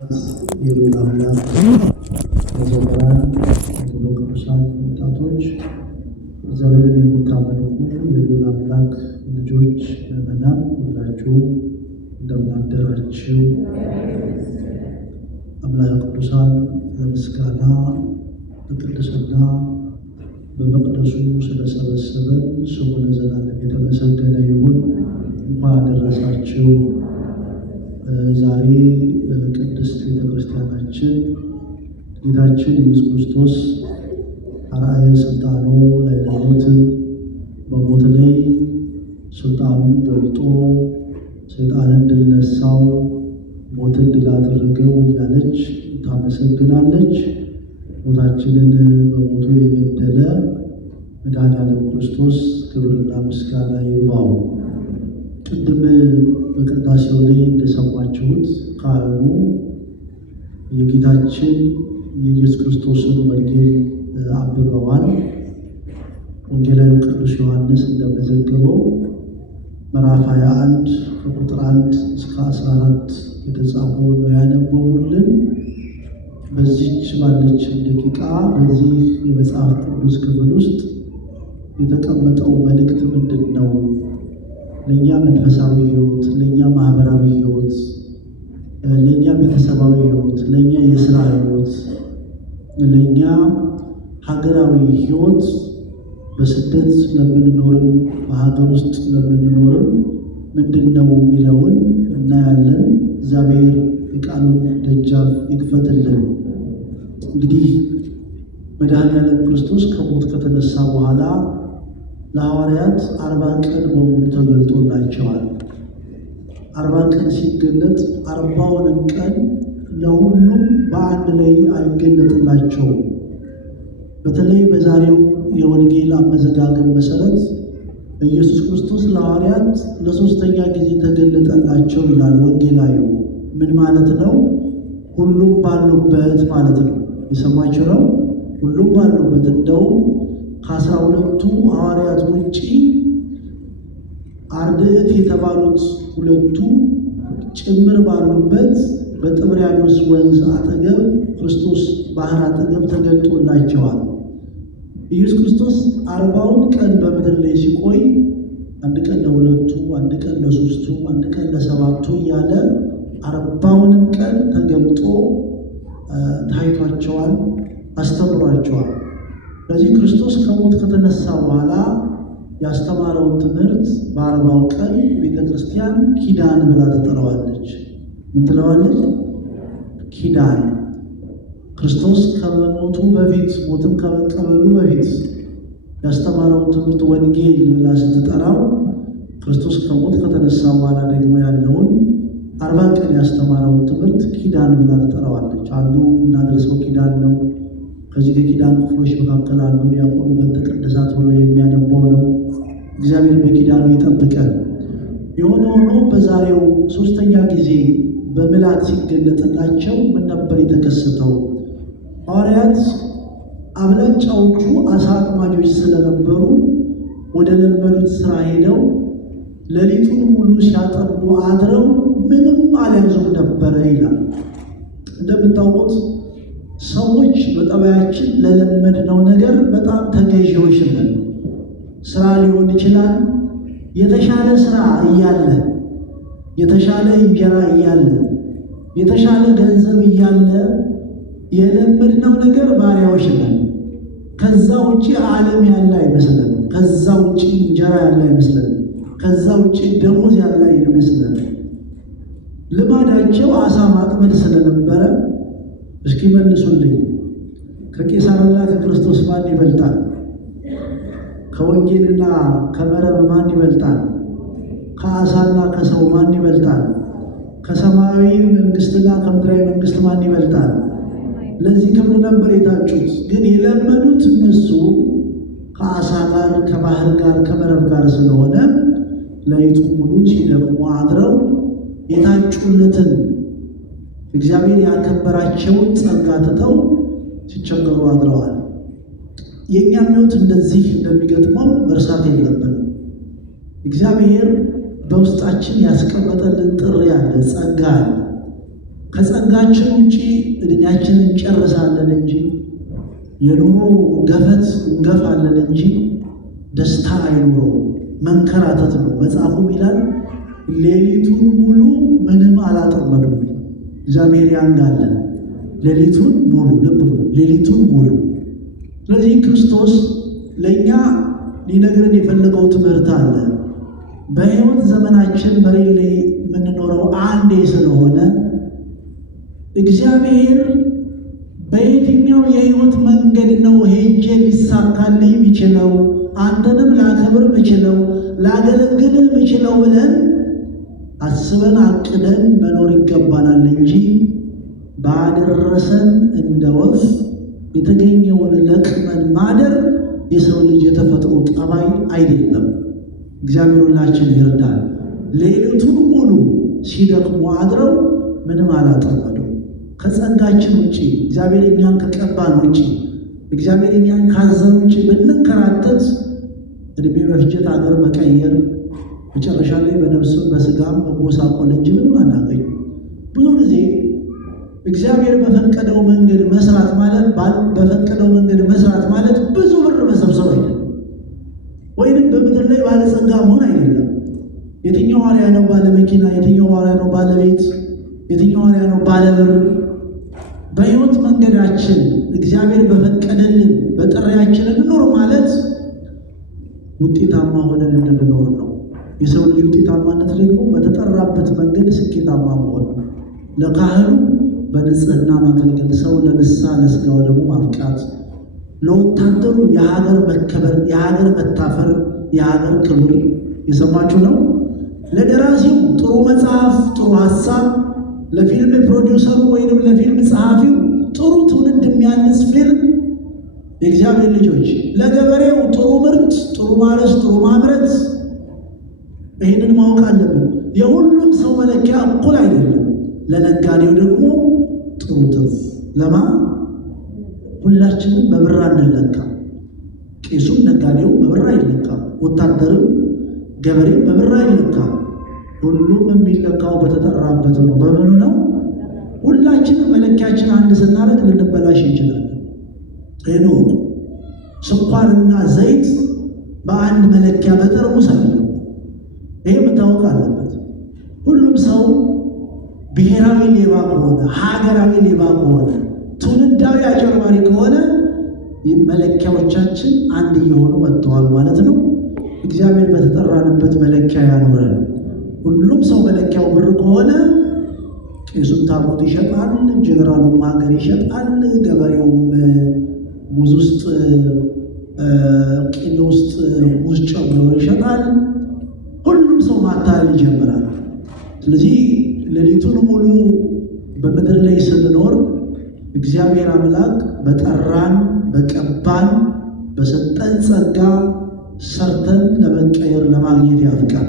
የልዑል አምላክ መዘምራን ቅዱሳን ወጣቶች እግዚአብሔርን የምታመልኩ የልዑል አምላክ ልጆች ምዕመናን ሁላችሁ እንደምን አደራችሁ። አምላክ ቅዱሳን ለምስጋና ለቅድስና በመቅደሱ ስለሰበሰበን ስሙ ለዘላለም የተመሰገነ ይሁን። እንኳን አደረሳችሁ። ዛሬ ቅድስት ቤተክርስቲያናችን ጌታችን ኢየሱስ ክርስቶስ አርአየ ስልጣኑ ላይ ለሞት በሞት ላይ ስልጣኑን ገልጦ ሰይጣንን ድል ነሳው፣ ሞትን ድል አደረገው እያለች ታመሰግናለች። ሞታችንን በሞቱ የገደለ መድኃኔዓለም ክርስቶስ ክብርና ምስጋና ይግባው። ቅድም በቅዳሴው ላይ እንደሰማችሁት ካህኑ የጌታችን የኢየሱስ ክርስቶስን ወንጌል አንብበዋል። ወንጌላዊ ቅዱስ ዮሐንስ እንደመዘገበው ምዕራፍ 21 ከቁጥር 1 እስከ 14 የተጻፈው ነው ያነበቡልን። በዚች ባለችን ደቂቃ በዚህ የመጽሐፍ ቅዱስ ክፍል ውስጥ የተቀመጠው መልእክት ምንድን ነው? ለእኛ መንፈሳዊ ሕይወት፣ ለእኛ ማህበራዊ ሕይወት፣ ለእኛ ቤተሰባዊ ሕይወት፣ ለእኛ የስራ ሕይወት፣ ለእኛ ሀገራዊ ሕይወት በስደት ለምንኖርም በሀገር ውስጥ ለምንኖርም ምንድን ነው የሚለውን እናያለን። እግዚአብሔር የቃሉን ደጃፍ ይክፈትልን። እንግዲህ መድኃኔዓለም ክርስቶስ ከሞት ከተነሳ በኋላ ለሐዋርያት 40 ቀን በሙሉ ተገልጦላቸዋል። 40 ቀን ሲገለጥ 40ውንም ቀን ለሁሉም በአንድ ላይ አይገለጥላቸውም። በተለይ በዛሬው የወንጌል አመዘጋገብ መሰረት ኢየሱስ ክርስቶስ ለሐዋርያት ለሶስተኛ ጊዜ ተገለጠላቸው ይላል ወንጌላዩ። ምን ማለት ነው? ሁሉም ባሉበት ማለት ነው። የሰማችሁ ነው። ሁሉም ባሉበት እንደውም ከ12ቱ ሐዋርያት ውጪ አርድእት የተባሉት ሁለቱ ጭምር ባሉበት በጥብርያዶስ ወንዝ አጠገብ ክርስቶስ ባህር አጠገብ ተገልጦላቸዋል። ኢየሱስ ክርስቶስ 40ውን ቀን በምድር ላይ ሲቆይ አንድ ቀን ለሁለቱ፣ አንድ ቀን ለሶስቱ፣ አንድ ቀን ለሰባቱ እያለ 40ውንም ቀን ተገልጦ ታይቷቸዋል፣ አስተምሯቸዋል። ስለዚህ ክርስቶስ ከሞት ከተነሳ በኋላ ያስተማረውን ትምህርት በ40ው ቀን ቤተ ክርስቲያን ኪዳን ብላ ትጠራዋለች። ምን ትለዋለች? ኪዳን። ክርስቶስ ከመሞቱ በፊት ሞትም ከመቀበሉ በፊት ያስተማረውን ትምህርት ወንጌል ብላ ስትጠራው፣ ክርስቶስ ከሞት ከተነሳ በኋላ ደግሞ ያለውን 40 ቀን ያስተማረውን ትምህርት ኪዳን ብላ ትጠራዋለች። አንዱ እናደርሰው ኪዳን ነው። ከዚህ ከኪዳን ክፍሎች መካከል አንዱ ዲያቆኑ በተቀደሳት ብሎ የሚያነባው ነው። እግዚአብሔር በኪዳኑ ይጠብቀን። የሆነ ሆኖ በዛሬው ሶስተኛ ጊዜ በምልአት ሲገለጥላቸው ምን ነበር የተከሰተው? ሐዋርያት አብላጫዎቹ አሳ አጥማጆች ስለነበሩ ወደ ለመዱት ስራ ሄደው ሌሊቱን ሙሉ ሲያጠምዱ አድረው ምንም አልያዙም ነበረ ይላል። እንደምታውቁት ሰዎች በጠባያችን ለለመድነው ነገር በጣም ተገዢዎች ነን። ስራ ሊሆን ይችላል። የተሻለ ስራ እያለ፣ የተሻለ እንጀራ እያለ፣ የተሻለ ገንዘብ እያለ የለመድነው ነገር ባሪያዎች ነን። ከዛ ውጭ ዓለም ያለ አይመስለን። ከዛ ውጭ እንጀራ ያለ አይመስለን። ከዛ ውጭ ደሞዝ ያለ አይመስለን። ልማዳቸው አሳ ማጥመድ ስለነበረ እስኪ መልሱልኝ፣ ከቄሳርና ከክርስቶስ ማን ይበልጣል? ከወንጌልና ከመረብ ማን ይበልጣል? ከአሳና ከሰው ማን ይበልጣል? ከሰማያዊ መንግስትና ከምድራዊ መንግስት ማን ይበልጣል? ለዚህ ክብር ነበር የታጩት። ግን የለመዱት እነሱ ከአሳ ጋር፣ ከባህር ጋር፣ ከመረብ ጋር ስለሆነ ሌሊቱ ሙሉ ሲደክሙ አድረው የታጩለትን እግዚአብሔር ያከበራቸውን ጸጋ ትተው ሲቸገሩ አድረዋል። የእኛም ሕይወት እንደዚህ እንደሚገጥመው መርሳት የለብንም። እግዚአብሔር በውስጣችን ያስቀመጠልን ጥሪ አለ፣ ጸጋ አለ። ከጸጋችን ውጪ እድሜያችንን እንጨርሳለን እንጂ የኑሮ ገፈት እንገፋለን እንጂ ደስታ አይኖረውም። መንከራተት ነው። መጽሐፉም ይላል ሌሊቱን ሙሉ ምንም አላጠመዱም። እግዚአብሔር ያንጋለን። ሌሊቱን ሙሉ ልብ ሌሊቱን ሙሉ። ስለዚህ ክርስቶስ ለእኛ ሊነግረን የፈለገው ትምህርት አለ። በሕይወት ዘመናችን መሬት ላይ የምንኖረው አንዴ ስለሆነ እግዚአብሔር በየትኛው የሕይወት መንገድ ነው ሄጄ ሊሳካልኝ የሚችለው አንተንም ላከብር ምችለው ላገለግል ምችለው ብለን አስበን አቅደን መኖር ይገባናል እንጂ ባደረሰን እንደ ወፍ የተገኘውን ለቅመን ማደር የሰው ልጅ የተፈጥሮ ጠባይ አይደለም። እግዚአብሔር ሁላችን ይርዳል። ሌሊቱን ሙሉ ሲደክሙ አድረው ምንም አላጠመዱ። ከጸጋችን ውጭ እግዚአብሔር እኛን ከቀባን ውጭ እግዚአብሔር እኛን ካዘን ውጭ ብንከራተት እድሜ መፍጀት፣ አገር መቀየር፣ መጨረሻ ላይ በነፍስም በስጋም መጎሳቆል እንጂ ምንም አናገኝ። ብዙ ጊዜ እግዚአብሔር በፈቀደው መንገድ መስራት ማለት ብዙ ብር መሰብሰብ አይደለም፣ ወይንም በምድር ላይ ባለጸጋ መሆን አይደለም። የትኛው ሐዋርያ ነው ባለ መኪና? የትኛው ሐዋርያ ነው ባለ ቤት? የትኛው ሐዋርያ ነው ባለ ብር? በሕይወት መንገዳችን እግዚአብሔር በፈቀደልን በጥሪያችን እንኖር ማለት ውጤታማ ሆነን እንድንኖር ነው። የሰው ልጅ ውጤታማነት ደግሞ በተጠራበት መንገድ ስኬታማ መሆን ነው። ለካህኑ በንጽህና ማገልገል፣ ሰው ለንስሐ ለሥጋው ደግሞ ማብቃት፣ ለወታደሩ የሀገር መከበር፣ የሀገር መታፈር፣ የሀገር ክብር። የሰማችሁ ነው። ለደራሲው ጥሩ መጽሐፍ፣ ጥሩ ሀሳብ፣ ለፊልም ፕሮዲውሰሩ ወይንም ለፊልም ጸሐፊው ጥሩ ትውልድ የሚያንጽ ፊልም የእግዚአብሔር ልጆች፣ ለገበሬው ጥሩ ምርት፣ ጥሩ ማረስ፣ ጥሩ ማምረት። ይህንን ማወቅ አለብን። የሁሉም ሰው መለኪያ እኩል አይደለም። ለነጋዴው ደግሞ ጥሩ ትርፍ ለማ ሁላችንም በብር አንለካም። ቄሱም ነጋዴው በብር አይለካም። ወታደርም ገበሬም በብር አይለካም። ሁሉም የሚለካው በተጠራበት ነው። በምኑ ነው? ሁላችንም መለኪያችን አንድ ስናደርግ ልንበላሽ እንችላለን። ይህን ስኳርና ዘይት በአንድ መለኪያ በጠርሙስ አይደለም። ይሄ መታወቅ አለበት። ሁሉም ሰው ብሔራዊ ሌባ ከሆነ፣ ሀገራዊ ሌባ ከሆነ፣ ትውልዳዊ አጭበርባሪ ከሆነ መለኪያዎቻችን አንድ እየሆኑ መጥተዋል ማለት ነው። እግዚአብሔር በተጠራንበት መለኪያ ያኖረን። ሁሉም ሰው መለኪያው ብር ከሆነ ቄሱም ታቦት ይሸጣል፣ ጀነራሉም ሀገር ይሸጣል፣ ገበሬውም ሙዝ ውስጥ ቅቤ ውስጥ ሙዝ ጨምሮ ይሸጣል። ሁሉም ሰው ማታለል ይጀምራል። ስለዚህ ሌሊቱን ሙሉ በምድር ላይ ስንኖር እግዚአብሔር አምላክ በጠራን በቀባን በሰጠን ጸጋ ሰርተን ለመቀየር ለማግኘት ያብቃል።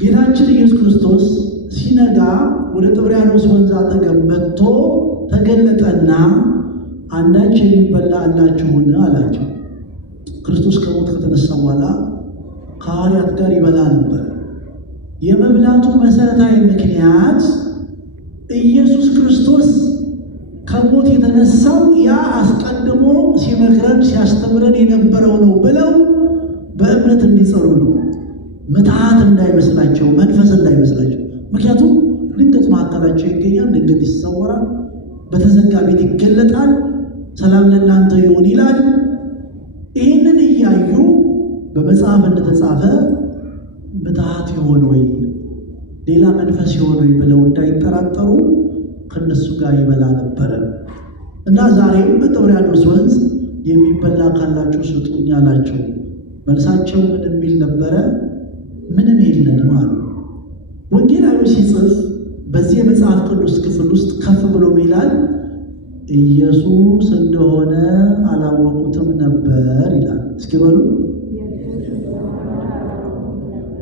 ጌታችን ኢየሱስ ክርስቶስ ሲነጋ ወደ ጥብርያዶስ ወንዝ አጠገብ መጥቶ ተገለጠና አንዳች የሚበላ አላችሁን አላቸው። ክርስቶስ ከሞት ከተነሳ በኋላ ከሐዋርያት ጋር ይበላ ነበር። የመብላቱ መሰረታዊ ምክንያት ኢየሱስ ክርስቶስ ከሞት የተነሳው ያ አስቀድሞ ሲመክረን ሲያስተምረን የነበረው ነው ብለው በእምነት እንዲጸኑ ነው። ምትሃት እንዳይመስላቸው፣ መንፈስ እንዳይመስላቸው። ምክንያቱም ድንገት መካከላቸው ይገኛል፣ ድንገት ይሰወራል፣ በተዘጋ ቤት ይገለጣል፣ ሰላም ለእናንተ ይሁን ይላል። ይህንን እያዩ በመጽሐፍ እንደተጻፈ ምትሃት ይሆን ወይ ሌላ መንፈስ ይሆን ወይ ብለው እንዳይጠራጠሩ ከነሱ ጋር ይበላ ነበረ እና ዛሬም በጥብርያዶስ ወንዝ የሚበላ ካላችሁ ስጡኝ አላቸው። መልሳቸው ምን የሚል ነበረ? ምንም የለንም አሉ። ወንጌላዊ ሲጽፍ በዚህ የመጽሐፍ ቅዱስ ክፍል ውስጥ ከፍ ብሎ ይላል ኢየሱስ እንደሆነ አላወቁትም ነበር ይላል። እስኪ በሉ።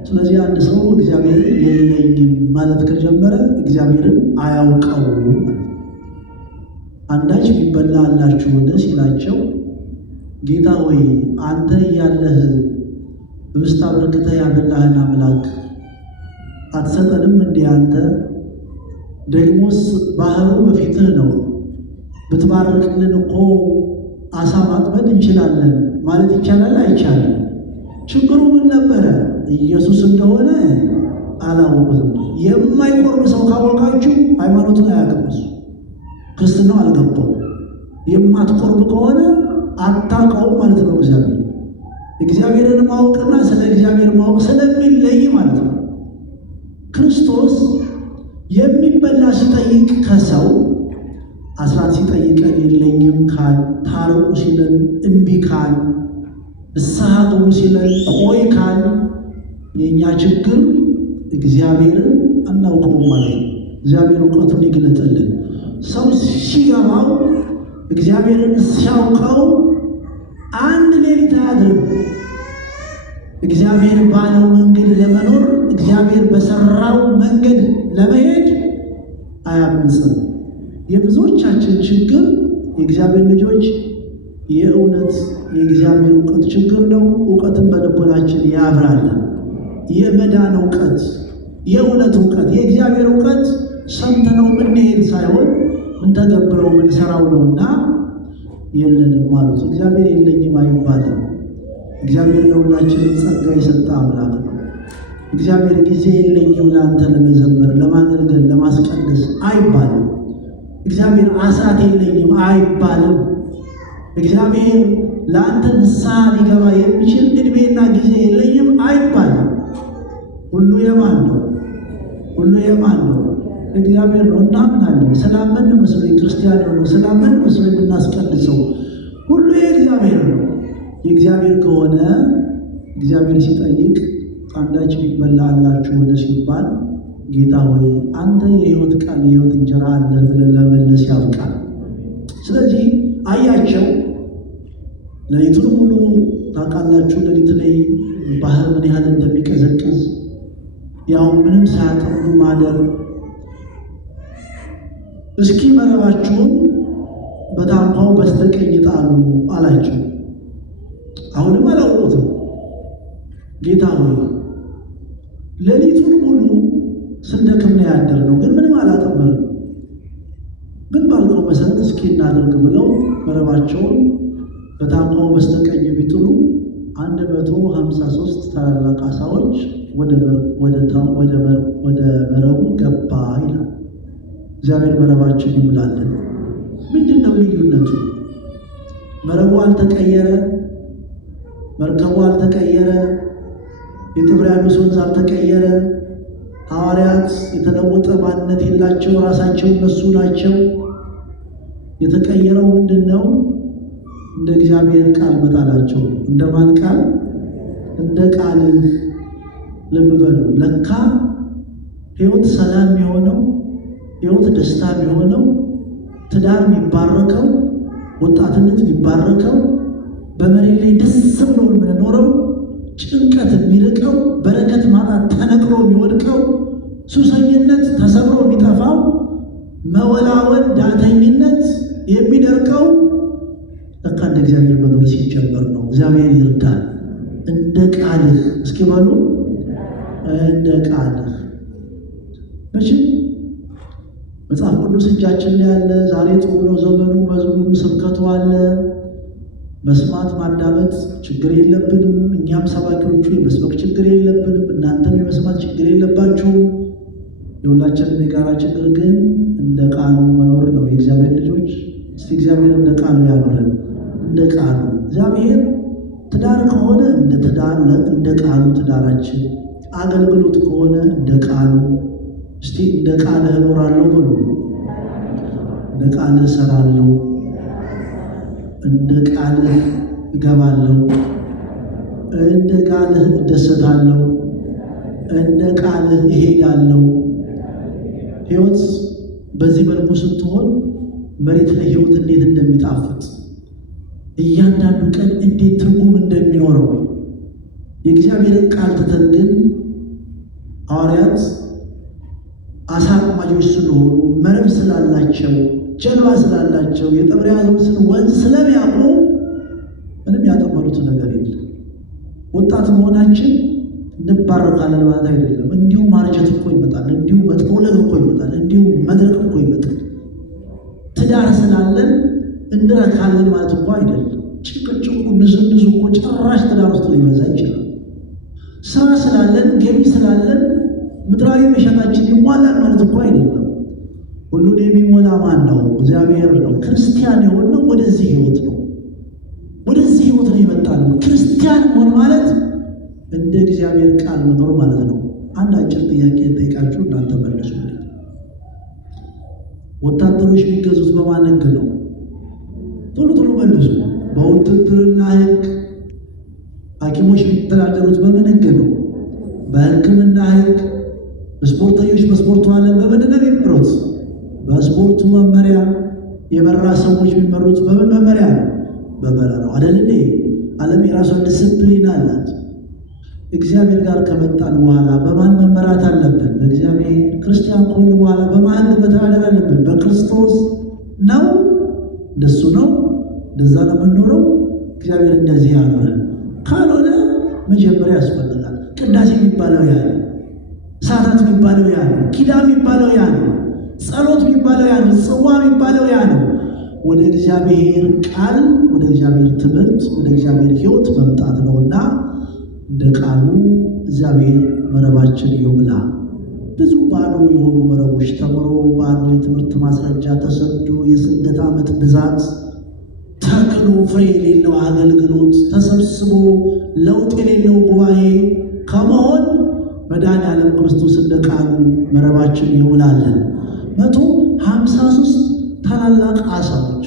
ስለዚህ አንድ ሰው እግዚአብሔር የለኝም ማለት ከጀመረ እግዚአብሔርን አያውቀውም። አንዳች የሚበላ አላችሁን ሲላቸው ጌታ ሆይ አንተ እያለህ ህብስት አበርክተህ ያበላህን አምላክ አትሰጠንም እንዴ? አንተ ደግሞስ ባህሩ በፊትህ ነው፣ ብትባርክልን እኮ አሳ ማጥመድ እንችላለን ማለት ይቻላል አይቻልም? ችግሩ ምን ነበረ? ኢየሱስ እንደሆነ አላወቁትም። የማይቆርብ ሰው ካወቃችሁ ሃይማኖቱን አያውቅም፣ እሱ ክርስትናው አልገባው። የማትቆርብ ከሆነ አታውቀውም ማለት ነው። እግዚአብሔርን ማወቅና ስለ እግዚአብሔር ማወቅ ስለሚለይ ማለት ነው። ክርስቶስ የሚበላ ሲጠይቅ ከሰው አስራት ሲጠይቀን የለኝም ካል፣ ታረቁ ሲለን እምቢ ካል፣ ንስሐ ግቡ ሲለን ቆይ ካል፣ የእኛ ችግር እግዚአብሔርን አናውቀውም ማለት ነው። እግዚአብሔር እውቀቱን ይግለጥልን። ሰው ሲገባው እግዚአብሔርን ሲያውቀው አንድ ሌሊት አያድርም። እግዚአብሔር ባለው መንገድ ለመኖር፣ እግዚአብሔር በሰራው መንገድ ለመሄድ አያምጽም። የብዙዎቻችን ችግር የእግዚአብሔር ልጆች የእውነት የእግዚአብሔር እውቀት ችግር ነው። እውቀትን በልቦናችን ያብራል። የመዳን እውቀት፣ የእውነት እውቀት፣ የእግዚአብሔር እውቀት ሰምተነው ምንሄድ ሳይሆን ምንተገብረው ምንሰራው ነውና የለንም ማለት እግዚአብሔር የለኝም አይባልም። እግዚአብሔር ለሁላችንም ጸጋ የሰጠ አምላክ ነው። እግዚአብሔር ጊዜ የለኝም ለአንተ ለመዘመር፣ ለማገልገል፣ ለማስቀደስ አይባልም። እግዚአብሔር አሳት የለኝም አይባልም። እግዚአብሔር ለአንተ ንስሐ ሊገባ የሚችል ዕድሜና ጊዜ የለኝም አይባልም። ሁሉ የማን ነው? ሁሉ የማን ነው? እግዚአብሔር ነው። እናምናለን። ስላመን መስሎኝ ክርስቲያን ነው፣ ስላመን መስሎኝ የምናስቀድሰው ሁሉ የእግዚአብሔር ነው። የእግዚአብሔር ከሆነ እግዚአብሔር ሲጠይቅ አንዳች ቢበላ አላችሁ ወደ ሲባል ጌታ ሆይ አንተ የሕይወት ቃል የሕይወት እንጀራ አለ ብለን ለመለስ ያብቃል። ስለዚህ አያቸው ሌሊቱን ሙሉ ታውቃላችሁ፣ ሌሊት ላይ ባህር ምን ያህል እንደሚቀዘቅዝ ያው ምንም ሳያጠምዱ ማደር። እስኪ መረባችሁን በታንኳው በስተቀኝ ጣሉ አላቸው። አሁንም አላወቁትም። ጌታ ሆይ ሌሊቱን ሙሉ ስንደክም ያደርነው ግን ምንም አላጠመርንም፣ ግን ባልከው መሰረት እስኪ እናደርግ ብለው መረባቸውን በታንኳው በስተቀኝ ቢጥሉ 153 ታላላቅ ዓሣዎች ወደ መረቡ ገባ ይላል። እግዚአብሔር መረባችን ይምላልን። ምንድን ነው ልዩነቱ? መረቡ አልተቀየረ፣ መርከቡ አልተቀየረ፣ የጥብርያዶስ ወንዝ አልተቀየረ። ሐዋርያት የተለወጠ ማንነት የላቸው፣ ራሳቸው እነሱ ናቸው። የተቀየረው ምንድን ነው? እንደ እግዚአብሔር ቃል መጣላቸው። እንደማን ቃል? እንደ ቃልህ። ልብ በሉ። ለካ ሕይወት ሰላም የሆነው ሕይወት ደስታ የሆነው ትዳር የሚባረከው ወጣትነት የሚባረከው በመሬት ላይ ደስ ብሎ የምንኖረው ጭንቀት የሚርቀው በረከት ማጣት ተነቅሮ የሚወድቀው ሱሰኝነት ተሰብሮ የሚጠፋው መወላወል ዳተኝነት የሚደርቀው ለካ እንደ እግዚአብሔር መኖር ሲጀመር ነው። እግዚአብሔር ይርዳል። እንደ ቃልህ እስኪ በሉ እንደ ቃልህ። መቼም መጽሐፍ ቅዱስ እጃችን ላይ ያለ ዛሬ ጥሩ ነው ዘመኑ፣ መዝሙሩ ስብከቱ አለ። መስማት ማዳመጥ ችግር የለብንም። እኛም ሰባኪዎቹ የመስበክ ችግር የለብንም። እናንተም የመስማት ችግር የለባችሁም። የሁላችንም የጋራ ችግር ግን እንደ ቃሉ መኖር ነው። የእግዚአብሔር ልጆች እስቲ እግዚአብሔር እንደ ቃሉ ያኖረን። እንደ ቃሉ እግዚአብሔር ትዳር ከሆነ እንደ ቃሉ ትዳራችን፣ አገልግሎት ከሆነ እንደ ቃሉ። እስቲ እንደ ቃልህ እኖራለሁ ብሎ እንደ ቃልህ እሰራለሁ፣ እንደ ቃልህ እገባለሁ፣ እንደ ቃልህ እደሰታለሁ፣ እንደ ቃልህ እሄዳለሁ። ሕይወት በዚህ መልኩ ስትሆን መሬት ላይ ሕይወት እንዴት እንደሚጣፍጥ እያንዳንዱ ቀን እንዴት ትርጉም እንደሚኖረው የእግዚአብሔርን ቃል ትተን ግን ሐዋርያት አሳ አጥማጆች ስለሆኑ መረብ ስላላቸው ጀልባ ስላላቸው የጥብርያዶስን ወንዝ ስለሚያውቁ ምንም ያጠመዱት ነገር የለም። ወጣት መሆናችን እንባረካለን ማለት አይደለም። እንዲሁ ማርጀት እኮ ይመጣል፣ እንዲሁ መጥፎለት እኮ ይመጣል፣ እንዲሁ መድረክ እኮ ይመጣል። ትዳር ስላለን እንረካለን ማለት እኮ አይደለም። ጭቅጭቁ ንዝንዙ እኮ ጭራሽ ትዳር ውስጥ ሊበዛ ይችላል። ስራ ስላለን ገቢ ስላለን ምድራዊ መሻታችን ይሟላል ማለት እኮ አይደለም። ሁሉን የሚሞላ ማን ነው? እግዚአብሔር ነው። ክርስቲያን የሆነው ወደዚህ ህይወት ነው፣ ወደዚህ ህይወት ነው የመጣነው። ክርስቲያን መሆን ማለት እንደ እግዚአብሔር ቃል መኖር ማለት ነው። አንድ አጭር ጥያቄ ጠይቃችሁ እናንተ መልሱ። ወታደሮች የሚገዙት በማን ህግ ነው? ቶሎ ቶሎ መልሱ። በውትድርና ህግ። ሐኪሞች የሚተዳደሩት በምን ህግ ነው? በሕክምና ህግ። ስፖርተኞች በስፖርቱ ዓለም በምንድን ነው የሚመሩት? በስፖርቱ መመሪያ። የበራ ሰዎች የሚመሩት በምን መመሪያ ነው? በበረራው አይደል እንዴ? ዓለም የራሷን ዲስፕሊን አላት። እግዚአብሔር ጋር ከመጣን በኋላ በማን መመራት አለብን? በእግዚአብሔር። ክርስቲያን ከሆን በኋላ በማን መተዳደር አለብን? በክርስቶስ ነው። እንደሱ ነው። እንደዛ ነው የምንኖረው። እግዚአብሔር እንደዚህ ያኖረን። ካልሆነ መጀመሪያ ያስፈልጋል። ቅዳሴ የሚባለው ያ ነው። ሰዓታት የሚባለው ያ ነው። ኪዳን የሚባለው ያ ነው። ጸሎት የሚባለው ያ ነው። ጽዋ የሚባለው ያ ነው። ወደ እግዚአብሔር ቃል፣ ወደ እግዚአብሔር ትምህርት፣ ወደ እግዚአብሔር ሕይወት መምጣት ነውና እንደ ቃሉ እግዚአብሔር መረባችን ይሙላ። ብዙ ባዶ የሆኑ መረቦች ተምሮ ባዶ የትምህርት ማስረጃ ተሰዶ የስደት ዓመት ብዛት ተክሎ ፍሬ የሌለው አገልግሎት ተሰብስቦ ለውጥ የሌለው ጉባኤ ከመሆን መድኃኔዓለም ክርስቶስ እንደ ቃሉ መረባችን ይሙላለን። 153 ታላላቅ ዓሣዎች